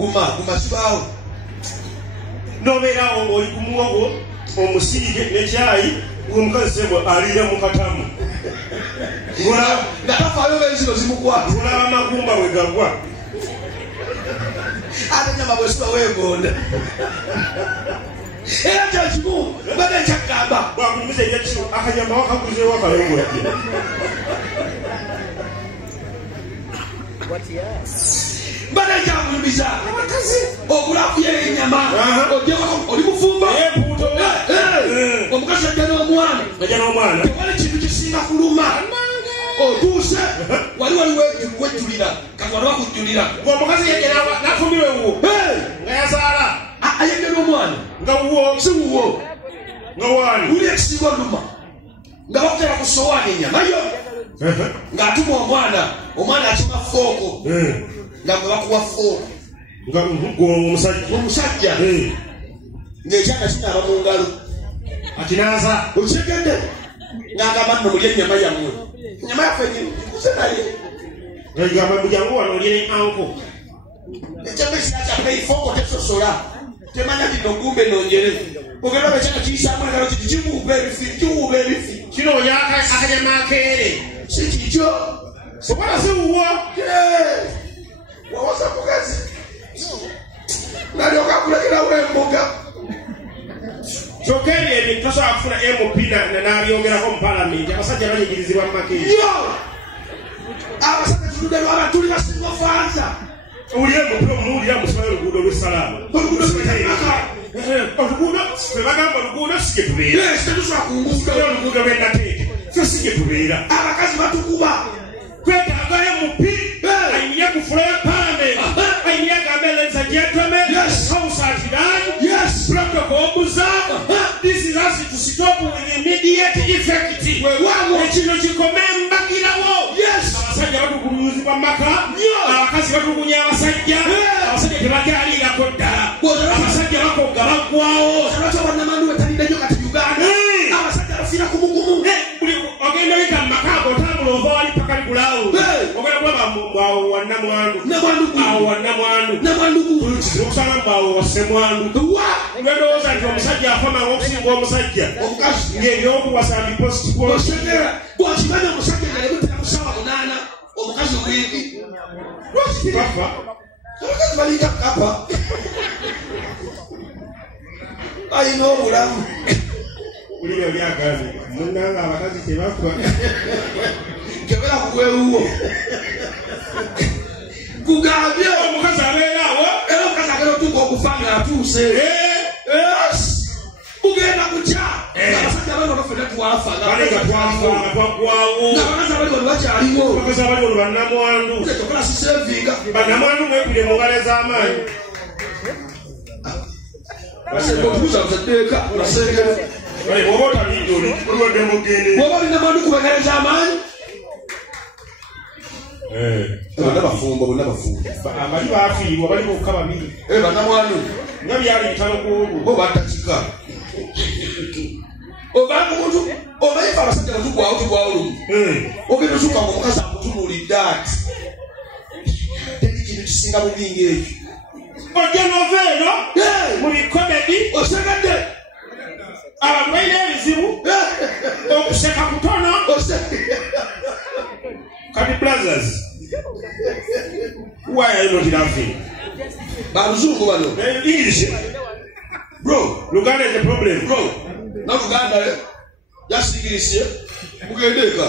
guma sibawo nobera oli kumuwogo omusige n'ekyayi ng'omukazi sebo alira mu katamu nga tafaayo b'enziro zimukwata olaba amagumba bwe gagwa ate nyama bwesiba weegonda era kyakimu bade nkyagamba bwakumuza ejakiro akanyama wakaguzeewo akalongola bade nkyakulumiza obulafu yenyama oli mufumba omukazi ajja n'omwana tewali kintu kisinga kuluma otuuse wali wejjulira kati wali bakujjulira ng'omukazi yajja n'afumbirwa ewuwo nga yazaala ayajja n'omwana nga wuwo si wuwo nga waani uli ekisinga oluma nga bakutera ku sowaani enyamayo ng'atuma omwana akima fooko nga gwe bakuwa fooko omusajja ng'ekyana kinaaba mu ngalo akinaaza okitegedde ng'agamba nno mulye ennyama yammwe ennyama yaffe gikuze naye egamba mujangu wano olye ne anko ekyama ekira kyapeyi fooko tesosola temanya kino gumbe nongere ogenda bekyana kiyisaamu engalo kiti kiwuuba ebifi kinoonya akanyama akeere si kikyo sobala si wuwo wawoza mukazi nalyoka akulekerawo embuga kyokka ebyo ebintu tasobola kufuna mp n'abyogerako mu palamenti abasajja banyigirizibwa mu makeeri abasajja tuludde lwaba tuli basinga fanza owulire mupira omuwulira musibayo oluguudo lw'esalaama oluguudo webagamba oluguudo si gye tubeera tetusobola kunguudo oluguudo lw'ennateeke so si gye tubeera abakazi batukuba twetagayo mupi ayinye ku fulo ya palamenti ayinye agambe ladies and gentlemen house has done protocol observe this is us to stop with immediate effect ekino kikome mbagirawo abasajja batugumyuzibwa maka abakazi batugunya abasajja abasajja tebakyalirako ddala abasajja bakogga baggwawo bannamanu wetaliddeyo kati uganda abasajja bafiira ku mugumu ogenda yita mu maka ago otambula ova wali pakali kulaawo ogenda kulaba mbwawo wannamwandu awo wannamwandu okusanga mbwawo wassemwandu lwendowooza nti omusajja afamanga okusinga omusajja ng'ebyokuwasa bipositipostera bwakimanya omusajja ngalemutera mu ssaawa 8 omukazi wiki lwakibafa abakazi balinga kapa alina obulamu ulibya byagazi munanga abakazi tebafa kebera kuwewuwo kugambye omukazi abeeraawo era omukazi agenda otuuka okufa ng'atuuse kugenda kutya abasajja bali wano ffenna twafa twaggwawo ng'abakazi abali wano bakyaliwo abakazi abali wano bannamwandu tokola sisevinga bannamwandu mwekubire mu ngalo ez'amaanyi otuuza busaddeeka olasengera oba otalidde olwadde mugende bwoba olina mwandu ku ngalo ez'amaanyi bonna bafumbo bali baafiirwa bali bokka babiri bannamwandu nga byali bitalo kuolwo bo battakika obanga omuntu omanyifa abasajja batugwawo tugwawo lumu ogenda osuka nga omukazi akutunuulidde ati teri kintu kisinga bubinga ekyo ojja nova eno mu bikomedi osegadde abantu balina ebizibu okuseka kutono kati brothers why are you not laughing baluzungu bano English bro Luganda is a problem bro na Luganda yasingirisye mugende eka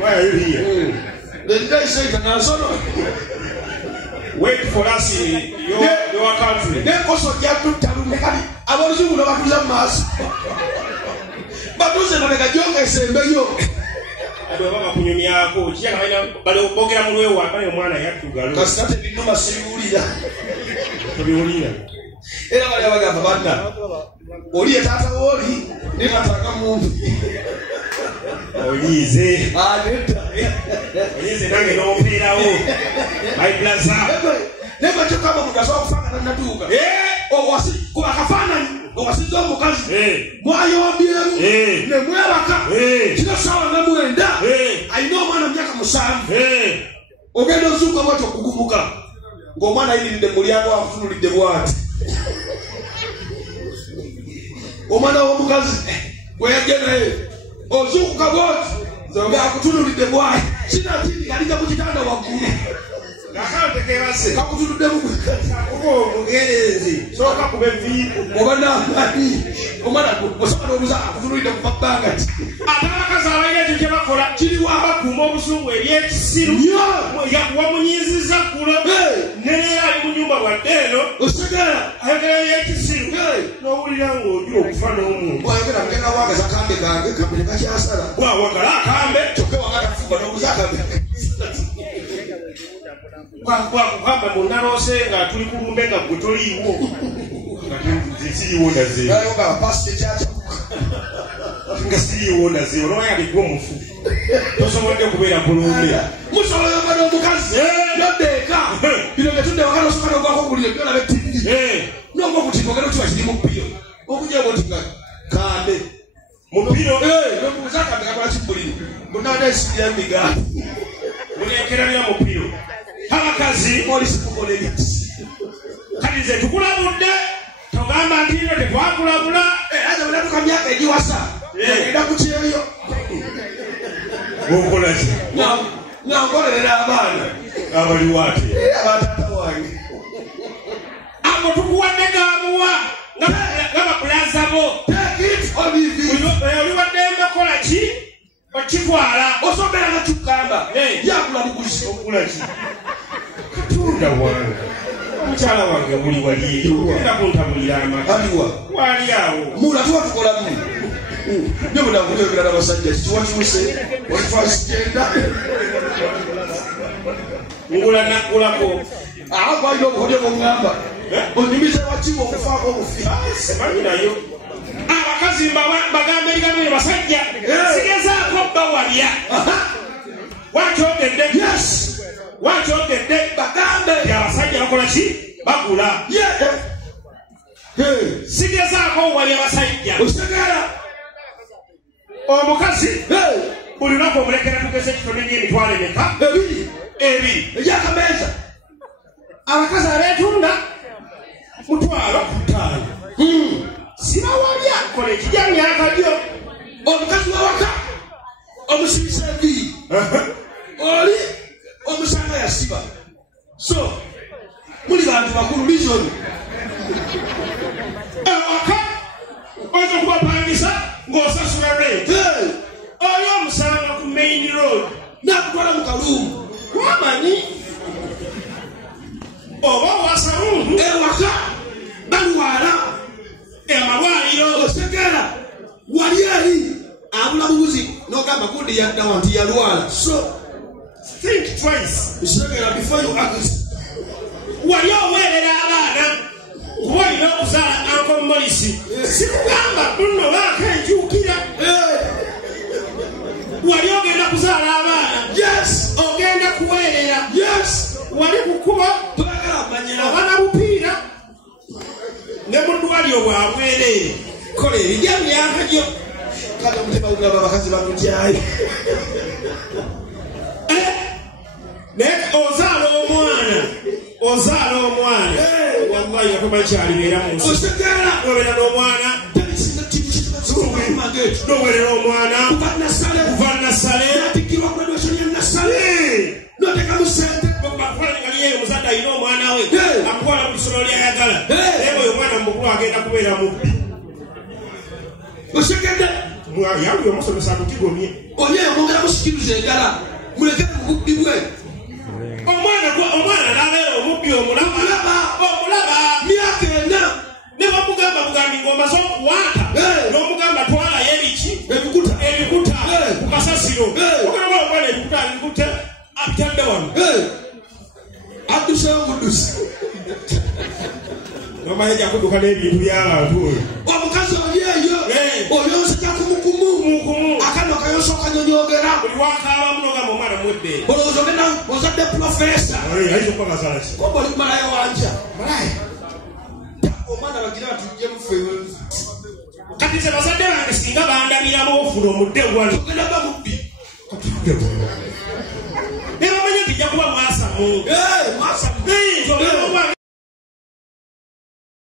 why are you here the day is international wait for us in your country nekoso jatutalume kali abaluzungu nabatuza mu maaso batuze nabeka jonga esembeyo baba kunyumyako kiyaga bali bogera mu lwewo abali omwana yatugalo kasate binuma siwulira tubiwulira era bali abagamba banna oli etata woli ne kataka muntu olize aneta olize nange n'ompeerawo my brother nebo kyokaba mugaso okufanga natuuka owasi kuba kafaananyi owasinza omukazi mwayombyeemu ne mwebaka kino ssaawa nga 9 alina omwana mu myaka 7 ogenda ozuuka bwatyo okugumuka ng'omwana ayimiride mu mulyango akutunulidde bw'ati. Omwana w'omukazi bwe yajja naye ozuukuka bw'oti ng'akutunulidde bw'ati. Sinatini alinga ku kitanda waggulu. Kakutunudde mu omugerezi soka kube viibu oba n'amaanyi omwana osoma n'obuza akutunulidde ku mabbanga ti ate abakazi abalina ekyo kye bakola kiriwa bakuuma obusungu ebyekisiru wamunyiizizza kulo neera ali mu nyumba wadde eno osegera ayogera y'ekisiru n'owulira ng'ojula okufa n'omuntu wayogera mugenda wagaza akambe kange kambe ne kakyasala bwawagala akambe kyokka wagatafuba n'obuza akambe kwakugamba munaloose nga tuli ku lumbe nga gwe toliiwo siriiwo naze nga siriiwo naze olwayaligwa omufu tosobodde kubeera ku lumbe musoboloyoga n'omukazi noddeeka bino betudde wakala osoka n'ogwako obulire byolabe ttivi nonga okutimba ogenda okiba kiri mu ppiro okujaba oti nga kambe mu ppiro nobuuza akambe kakola kibbulire munabadde esibira migaa mulekeralira mu ppiro abakazi kati ze tukulabudde togamba nti ino tetwakulabula aja bulatuka myaka egiwasa enda ku kyeyo okolaki nangolerera abaana abaliwo ate abatata wange abo tukuwadde gamuwa nga babulaza bo oliwaddembe kola ki okitwala osomera nga kikugamba yakula buguzi okulaki katonda wange omukyala wange muli waliyo era kuntabulira amaka wali awo mula tuba tukolamu ne bunakuyogera n'abasajja kitiwakyuse olitwasikenda ngula nakulako gwalina obukodyo bwongamba onyumiza wakiwa okufaako obufi semanyinayo abakazi bagamba ebigambo basajja sigezaako bawalya wakyogedde wakyogedde bagambe abasajja bakola ki bagula sigezaako owalya basajja osegera omukazi buli lunaku omulekera tugeze ekitone gy'emitwalo emeka ebiri egyakameeza abakazi abeetunda mutwalo kutaano sibawalya kola ekijja myaka gyo omukazi wawaka omusibisa enviiri oli omusanga yasiba so muli bantu bakulu lizoni awaka oyinza okubapangisa ng'osasula rent oli omusanga ku main road nakutwala mu kalungu wamanyi oba wasalungu ewaka balwala amalwaliro osegera wali ali abula bubuzi n'ogamba gundi yaddawa nti yalwala so think twice osegera before you act wali oweerera abaana kuba olina okuzaala Uncle Morris sikugamba nno baako enjukira wali ogenda kuzaala abaana ogenda kuweerera wali kukuba abaana bupiira ne mu ddwaliro bwabwerere kola ebijja myaka gyo kale omutima gugamba abakazi bamutyayo naye ozaala omwana wallahi yatomakyalibeera mu nsi osegera obeera n'omwana nowerera omwana kuva nasale atikirwa graduation ya nasale noteka mu sente bakufalangaliyeyo omuzadde alina omwana we akutwala mu isomero lyayagala naye oyo omwana mukulu agenda kubeera mubbi osegedde yawi omusomesa akutigomye oyeyo mwongera musikiriza endala mulekere mu bubbi bwe omwana nabeera omubbi omulaba myaka ena ne bamugamba mugambi ng'omaze okuwaata n'omugamba twalayo ebikuta ku kasasiro ogamba omwana ebikuta abitadde wano adduseyo buddusi nomanye jakuduka n'ebintu by'abantu oyo omukazi olyeyo oyonseka kumukumu akano kayonsa okanyonyogera buli wakaaba munogamba omwana mwedde olowooza ogenda ozadde profesa ayinza okubagazalaki koba oli malaya wanja malaya omwana bagira batujje mufe kati ze bazadde bange singa bandabiramu ofuna omudde wali ogenda ba mubbi ne bamanya nti jja kuba mwasamu